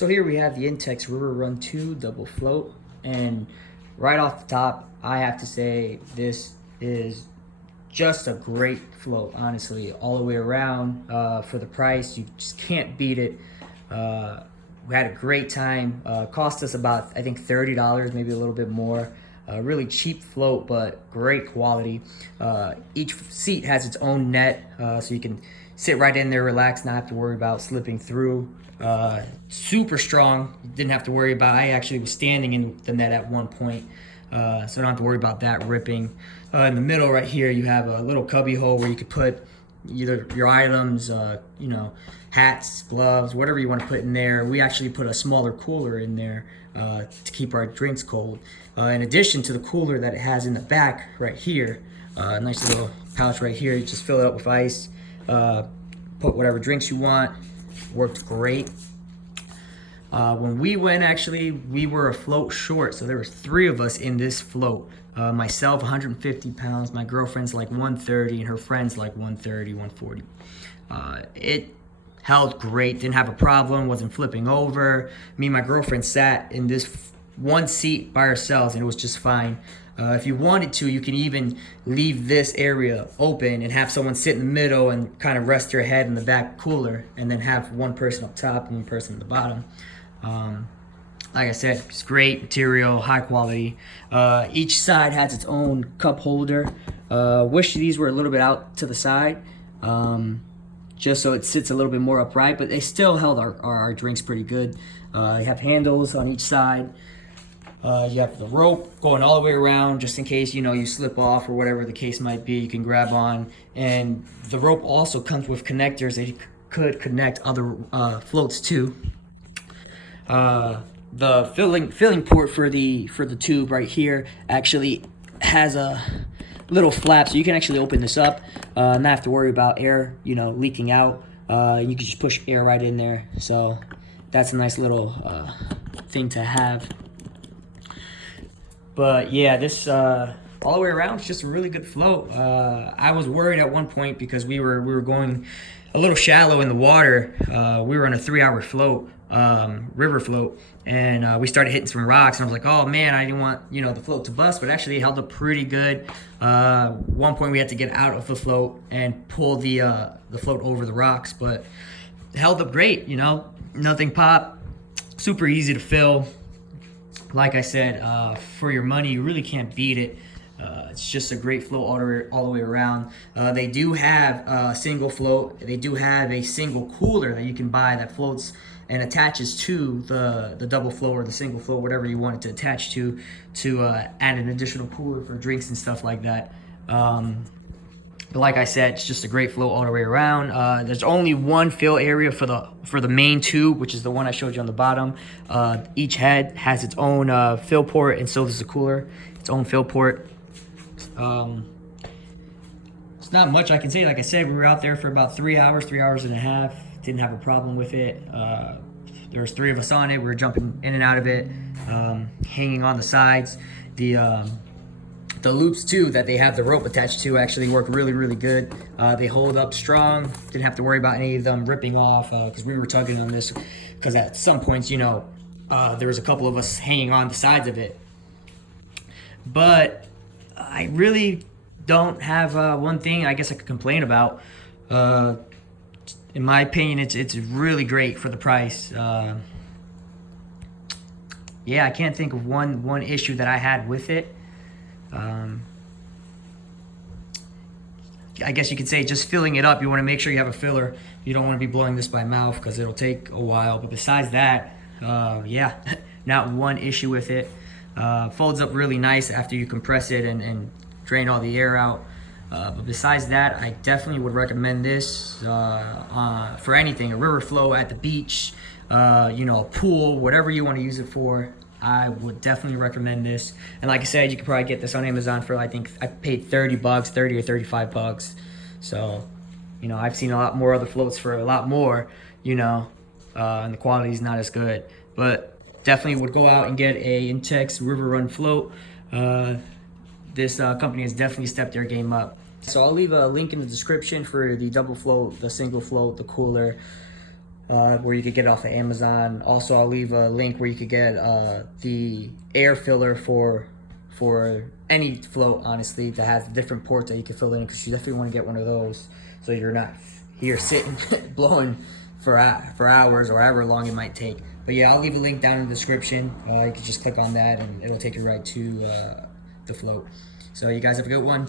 So here we have the Intex River Run 2 double float, and right off the top, I have to say this is just a great float, honestly, all the way around. For the price, you just can't beat it. We had a great time. Cost us about, I think, $30, maybe a little bit more. Really cheap float, but great quality. Each seat has its own net, so you can sit right in there, relax, not have to worry about slipping through. Super strong, didn't have to worry about. I actually was standing in the net at one point, so I don't have to worry about that ripping. In the middle right here, you have a little cubby hole where you could put either your items, hats, gloves, whatever you want to put in there. We actually put a smaller cooler in there to keep our drinks cold. In addition to the cooler that it has in the back right here, nice little pouch right here. You just fill it up with ice, put whatever drinks you want. Worked great. When we went, actually, we were a float short, so there was 3 of us in this float. Myself, 150 pounds. My girlfriend's like 130, and her friend's like 130, 140. It held great, didn't have a problem, wasn't flipping over. Me and my girlfriend sat in this one seat by ourselves, and it was just fine. If you wanted to, you can even leave this area open and have someone sit in the middle and kind of rest their head in the back cooler, and then have one person up top and one person at the bottom. Like I said, it's great material, high quality. Each side has its own cup holder. Wish these were a little bit out to the side, just so it sits a little bit more upright, but they still held our drinks pretty good. You have handles on each side. You have the rope going all the way around, just in case, you slip off or whatever the case might be, you can grab on. And the rope also comes with connectors that you could connect other floats to. The filling port for the tube right here actually has a little flap, so you can actually open this up, not have to worry about air, leaking out. You can just push air right in there. So that's a nice little thing to have. But yeah, this all the way around, it's just a really good float. I was worried at one point because we were going a little shallow in the water. We were on a 3-hour float, river float, and we started hitting some rocks. And I was like, oh man, I didn't want the float to bust, but actually it held up pretty good. One point we had to get out of the float and pull the float over the rocks, but it held up great. Nothing popped. Super easy to fill. Like I said, for your money, you really can't beat it. It's just a great float all the way around. They do have a single float. They do have a single cooler that you can buy that floats and attaches to the double float or the single float, whatever you want it to attach to add an additional cooler for drinks and stuff like that. But like I said, it's just a great float all the way around. There's only one fill area for the main tube, which is the one I showed you on the bottom. Each head has its own fill port, and so does the cooler, its own fill port. It's not much I can say. Like I said, we were out there for about 3 hours, 3 hours and a half. Didn't have a problem with it. There was 3 of us on it. We were jumping in and out of it, hanging on the sides. The loops too that they have the rope attached to actually work really, really good. They hold up strong. Didn't have to worry about any of them ripping off because we were tugging on this because at some points, there was a couple of us hanging on the sides of it. But I really don't have one thing I guess I could complain about. In my opinion, it's really great for the price. Yeah, I can't think of one issue that I had with it. I guess you could say just filling it up. You want to make sure you have a filler. You don't want to be blowing this by mouth because it'll take a while. But besides that, yeah, not one issue with it. Folds up really nice after you compress it and drain all the air out. But besides that, I definitely would recommend this for anything. A river flow at the beach, a pool, whatever you want to use it for. I would definitely recommend this. And like I said, you could probably get this on Amazon for, I think I paid $30, 30 or $35. So, I've seen a lot more other floats for a lot more, and the quality is not as good. But definitely would go out and get a Intex River Run float. This company has definitely stepped their game up. So I'll leave a link in the description for the double float, the single float, the cooler, where you could get it off of Amazon. Also, I'll leave a link where you could get the air filler for any float, honestly, that has different ports that you can fill in, because you definitely want to get one of those so you're not here sitting blowing for hours or however long it might take. But yeah, I'll leave a link down in the description. You can just click on that and it'll take you right to the float. So you guys have a good one.